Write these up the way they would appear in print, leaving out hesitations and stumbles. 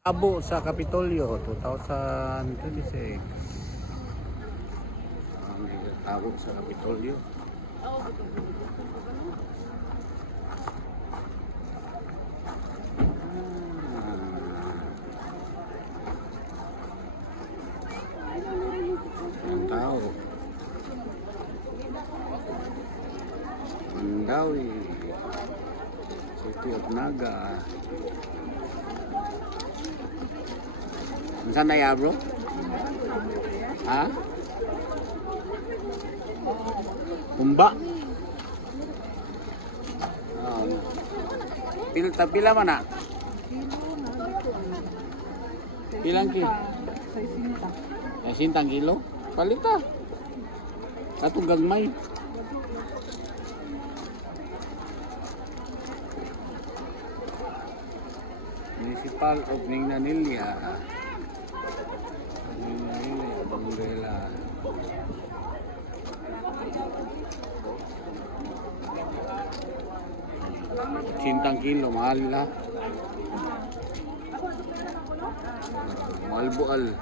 Abo sa Kapitolyo 2026. Ang abo sa Kapitolyo. Ang tao. Mandawi. City of Naga. Saan na ya bro? Ha? Kumba? Oh. Pila man na? Pilang kilo? 60 kilo? Palita. Atong gagmay. Municipal opening na nilya. Banglela. 80 kilo, mahal na. Mahal bual.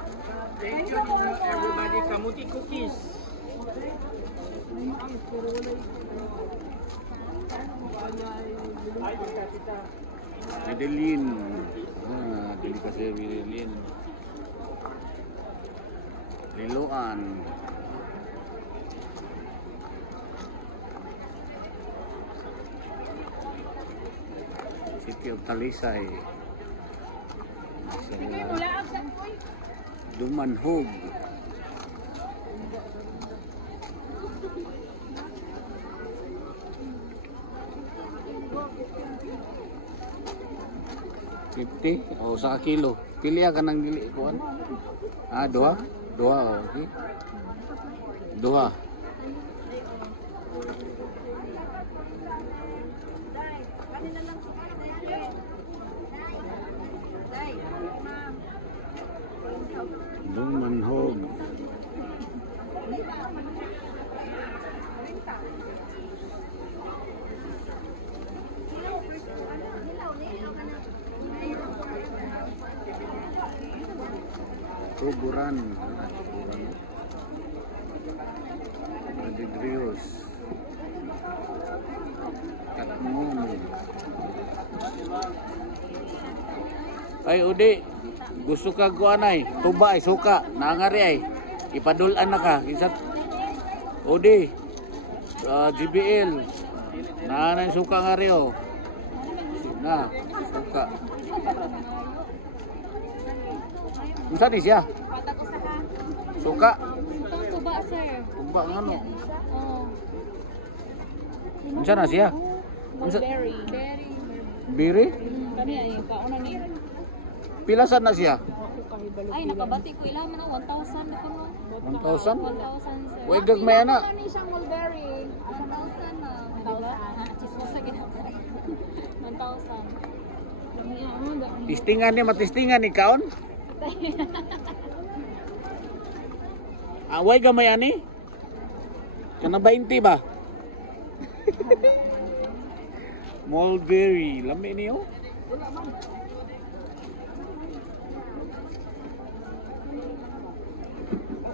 Thank you everybody. Kamuti cookies. Medellin. Dili kasi Medellin. Liloan. City of Talisay. Dumanhog. O sa kilo. Pili ka ng dili kuan. Duha? Duha, okay. Duha. Dumanhog. Tuburan. Adidrios. Katmon. Ay udi, gusto ka guanay, tuba ay suka, nangari ay ipadulan na ka. Kinsa udi, GBL. Nanay suka nga rio. Na, suka. Unsa ni siya? Suka. Tuba, sir. Tuba nga no. Oh. Unsa na siya? Unsa? Berry. Biri? Kani ay kauna ni. Pilasan na siya? Ay nakabati ko ila man 1,000 ko no. 1,000? 1,000 sir. Uy, gagmay na. Ano ni siyang mulberry? 1,000 na. 1,000. Chismosa ginagawa. 1,000. Tistingan ni, matistingan ni kaon? Away gamay ani? Kana 20 ba? Mulberry, lami niyo?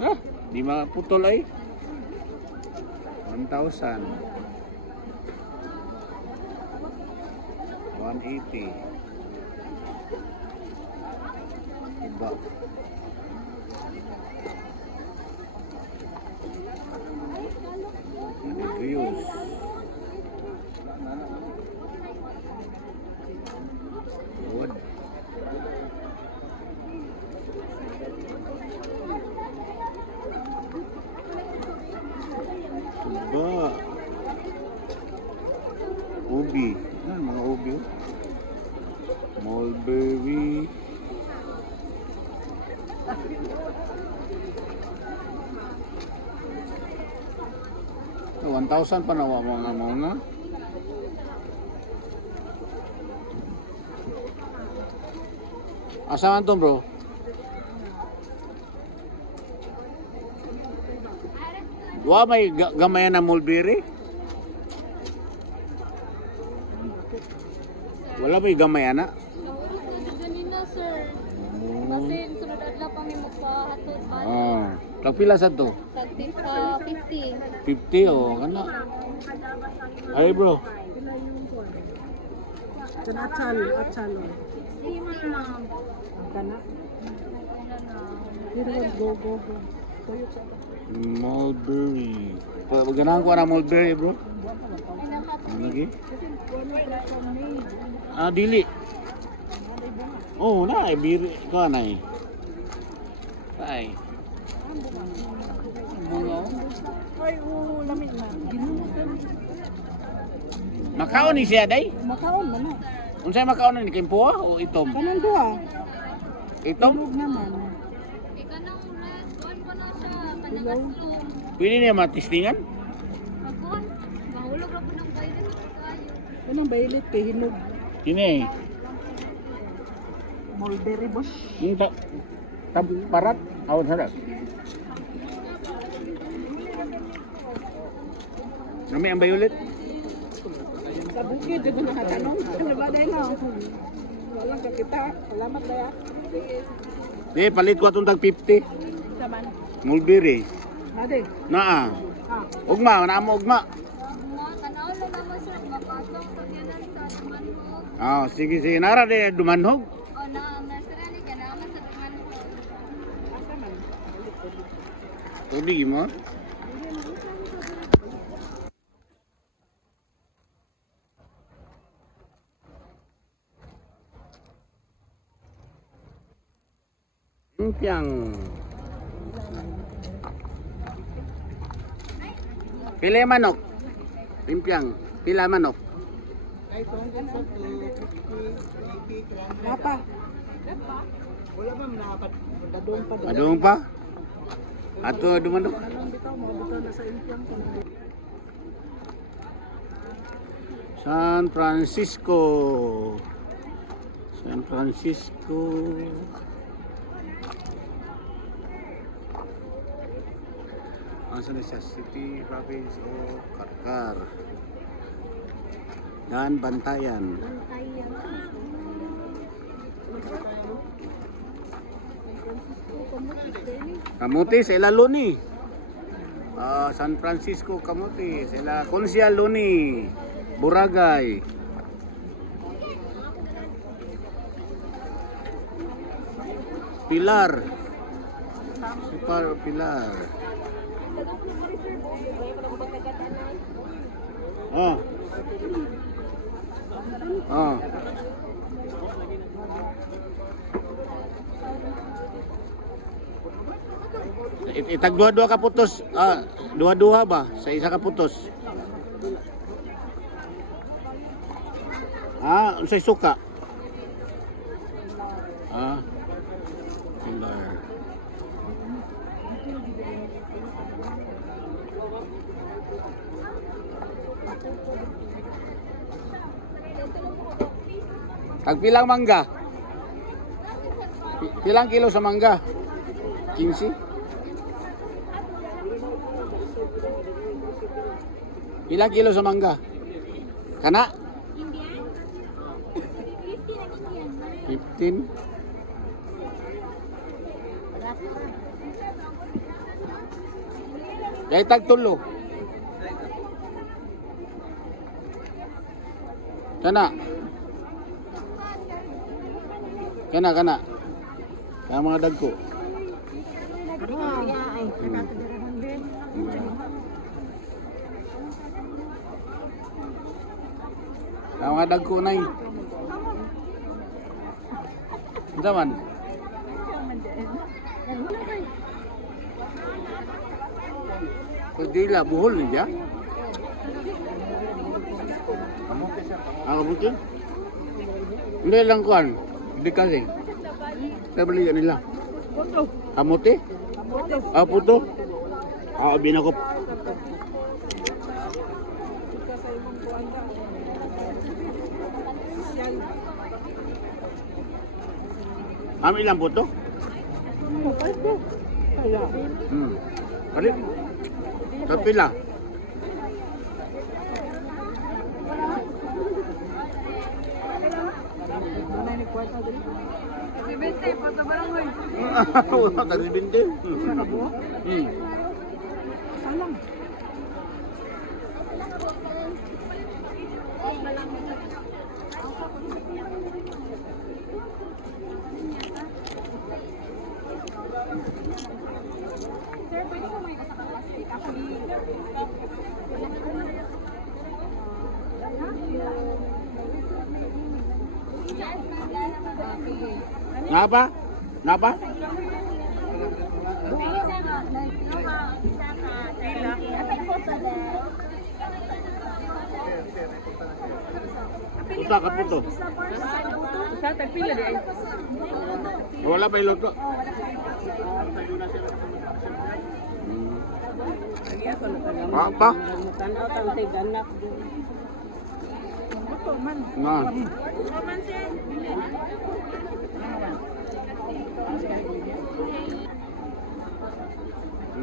Ha? Di maputol ay? 1,000. 180. Iba. Reviews. Wood. Tuba. Ubi. Mga ubi. Mulberry. 1,000 pa na mga. Asahan to bro? May gamayan na mulberry? Wala may gamayan na? Ganina sir. Kasi sunod adlaw pa may magpahatod ba? Oh. Tagpila sa to? Tag 50. 50 o kana. Ay bro. Achal. 60 ma'am. Kana. Ano na? Hirod, go. Toyo sa Mulberry. Ganahan ko na mulberry bro. Ano lagi? Ah, dili. Oh, na biri ko na eh. Ay. Bunga. Ay, lamig na. Makaon ni siya day? Makaon man na. Unsay makaon ni kimpo o itom? Kanan duha. Itom? Hirog naman. Ika nang red, kuan ko na siya. Kanagastom. Pwede niya matistingan? Pagkuhan, mahulog na po ng violet kayo. Anong violet kay hinog? Kini. Mulberry bush. Yung parat awon sarap. Rami ang violet. Sa bukid, dito nakatanong. Ano ba dahil na? Walang kakita. Salamat daya. Palit ko atong tag 50. Saman. Mulberry. Ade. Naa. Ah. Ugma, naa mo ugma. Mga tanaw lang naman sir, makatong sa kyanan sa Manhog. Ah, sige sige nara de dumanhog. O na, nursery ka naman sa Manhog. Saman. Tubig mo. Timpiang. Pila manok? Timpiang. Pila manok? Napa? Wala ba manapat? Dadong pa doon. Adung pa? Ato dumanok. Anong bitaw mo? Bitaw na sa impyang ko. San Francisco. San Francisco. Asan siya? City, province o Karkar. Dan Bantayan. Kamuti sa Loni. San Francisco Kamuti sa Consial Loni. Boracay. Pilar. Pilar. Oh. Oh. Itag dua-dua ka putos. Dua-dua ba? Sa isa ka putos. Unsay suka? Pilar. Pilang mangga? Pilang kilo sa mangga? 15? Pilang kilo sa mangga? Kana? 15? Kaya tagtulo. Kana? Kana. Kaya mga dagko. Kaya mga dagko na yun. Ito man. Pwede la, buhol niya. Kamuti? Hindi lang kuhan. Hindi kasi. Saya beli nila. Kamuti? Puto? Binakop. Ilang puto? Palit. Kapila. Nanay ni kwarta din. Bibente, pata barangay. Wala, tagbinte. Salam. Sir, pwede ko may kasama plastic. Ako Napa? Napa? Usa ka puto. Sa tagpila di ay. Wala pa iluto. Apa? Tanaw tang tiganak. Nga.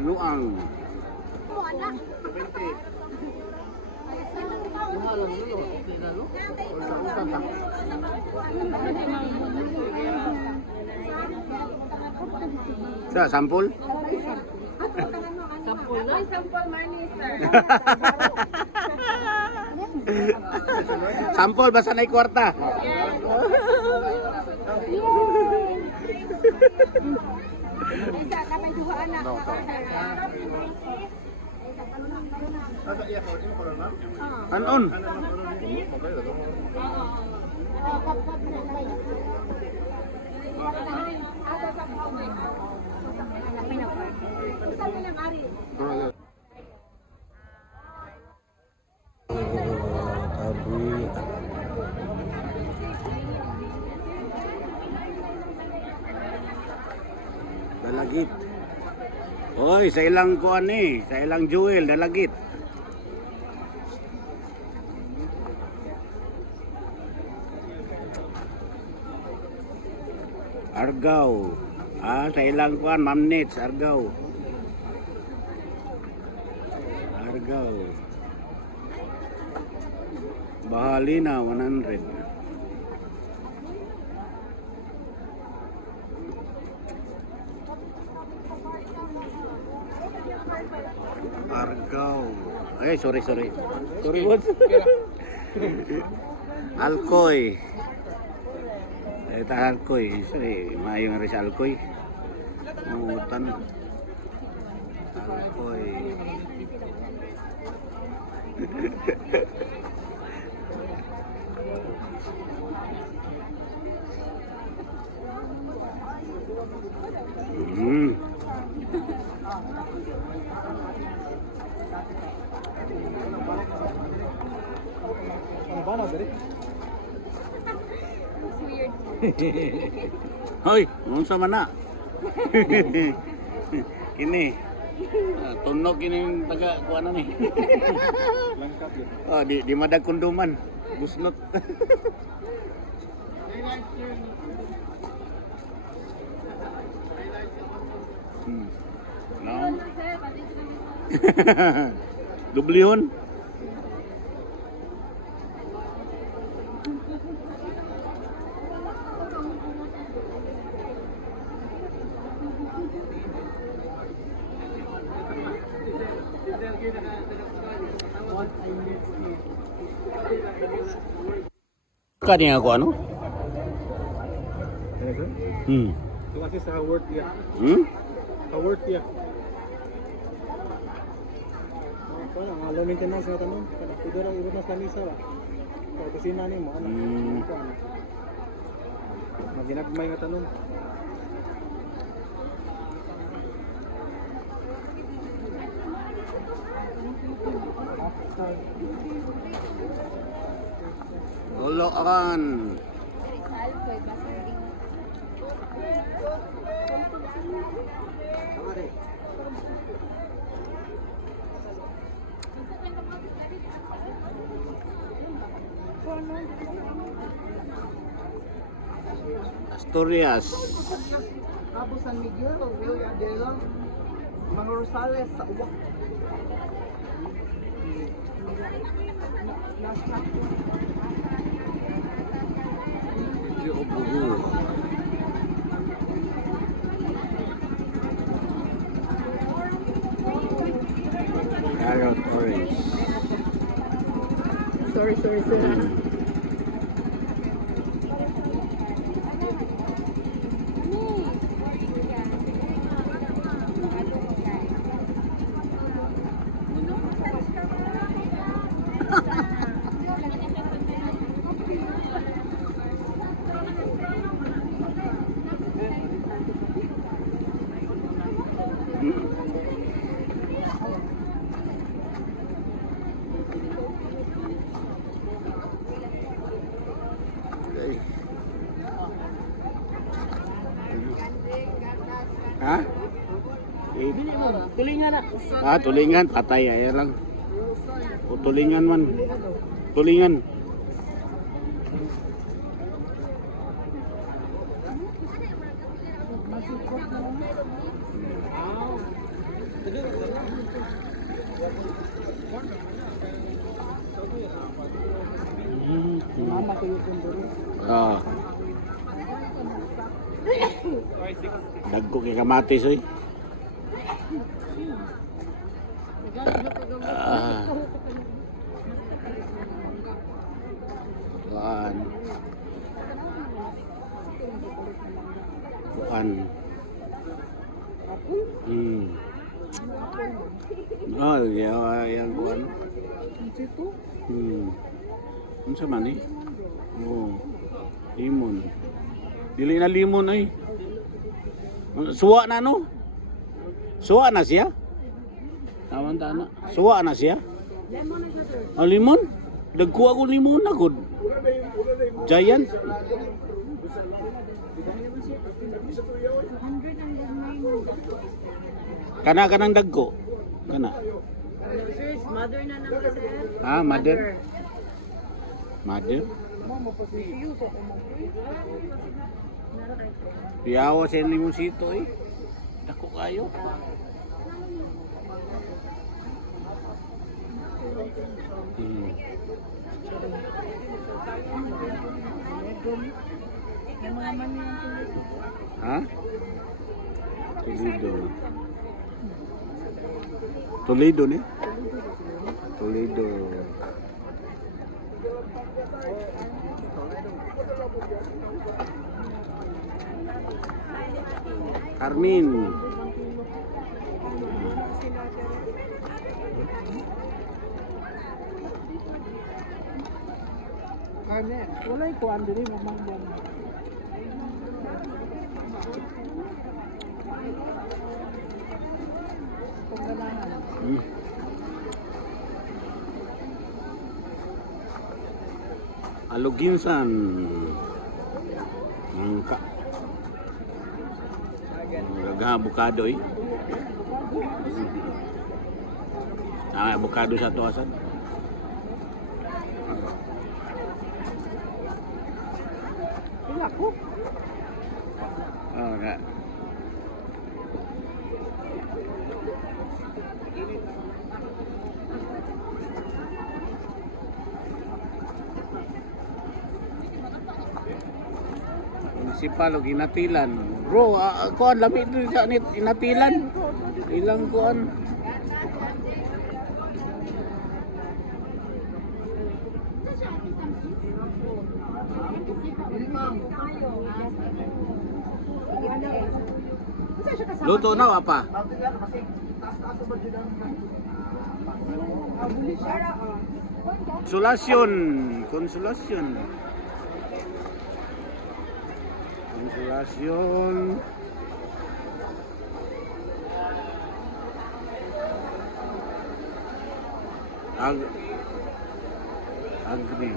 Luang. Sa sampul? Ay, sampol money, sir. Sampol basta na kwarta. Isa, kapay duha anak. Anon? Dalagit. Oy, sa ilang kuan ni, sa ilang jewel dalagit. Argaw. Sa ilang kuan, Ma'am Nits, Argaw. Argaw. Bahalina 100. Argaw. Sorry. Sorry, what? Alkoy. Alkoy. Sorry, maayong rin sa Alkoy. Mangutan. Alkoy. Hoy, unsa man na? Kini. Tunog kini taga kuan ni. Oh, di madag kunduman. Buslot. No. Dublihon. Kani ako ano? Itu masih sa worth ya. Sa worth ya. Ano, ang low maintenance na tanong. Kana pudor ang ibot na sa misa ba. Kaya kusina ni mo ano. Maginagmay nga tanong. Golokan. Asturias. Apo San Miguel, Will Adela, mga Rosales sa uwak. Bugo. sorry, sir. Okay. Ha? Eh, Tulingan na. tulingan, patay, ayan lang. O tulingan man. Tulingan. Mama ko yung kunduro. Ah. Dagko kay kamatis oy. Ah. Kuan. Kuan. Oh, yang kuan. Unsa man eh? Oh. Limon. Dili na limon ay. Suwa na no? Suwa na siya? Taman ta na. Suwa na siya? Oh, limon? Dagko ako limon na gud. Giant. Kana kanang dagko. Kana. Mother na naman sir. Ah, mother. Mother. Mama pa siya sa Piyawa sa limonsito eh. Dako kayo. Ha? Toledo. Toledo ni? Toledo. Carmen. Kanya, wala yung kuwan din mo mang yan. Aluginsan. Angka. Avocado eh. Ah, avocado sa tuasan. Wala ko. Oh, na. Municipal og inatilan. Bro, kuan lami dito sa inatilan. Ilang kuan. Luto na apa? Konsolasyon, konsolasyon. Konsolasyon. Agri.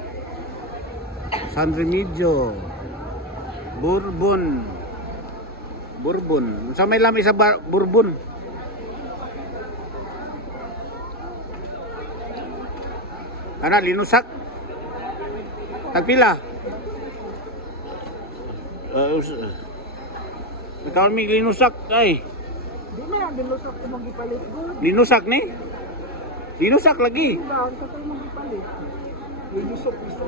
San Remigio. Bourbon. Bourbon. Sa may lami sa Bourbon. Kana linusak. Tagpila. Ikaw may linusak ay. Di na yung binusak ko magipalit doon. Linusak ni? Linusak lagi. Baon sa tayo magipalit. Binusak isa.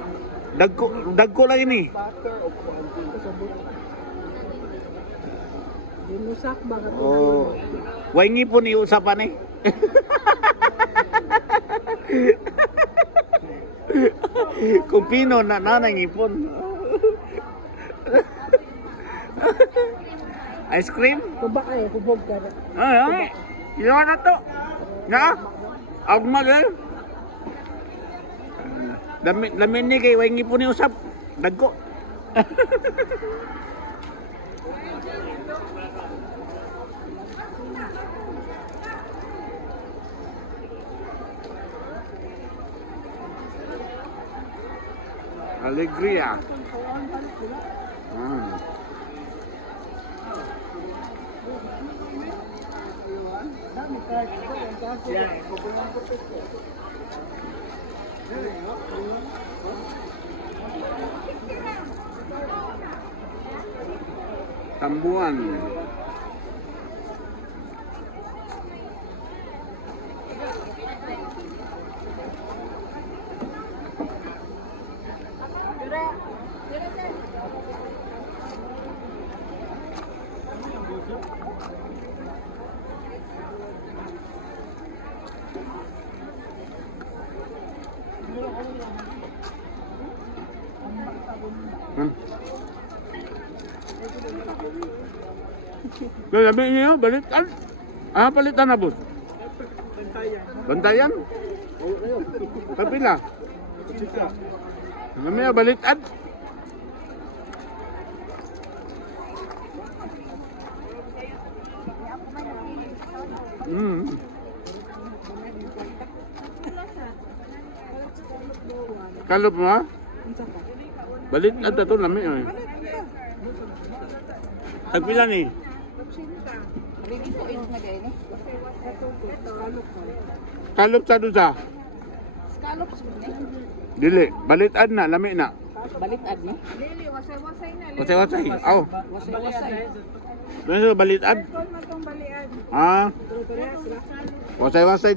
Dagko lagi ni. Butter o kuwan ko sa buto. Binusak ba ka? Oh. Way ngipon ni usapan eh. Kung pino na nanay ngipon. Ice cream? Kuba ay, kubog ka. Ay. Ilaw na to. Nga? Agmag eh. Lamin ni kay way ngipon ni usap. Dagko. Alegria. Tambuan. Sabi niyo, balitan. Ah, palitan na po. Bantayan. Kapila. Sabi niyo, balitan. Kalop mo ha? Balitan na ito, lami. Tagpila ni. Kalop sa dusa. Scallop ni. Dili, balitan na, lami na. Balitad ni. Dili, wasay-wasay na. Wasay-wasay. Aw. Wasay-wasay. Ano balitan? Kung matong balian. Ah. Wasay-wasay.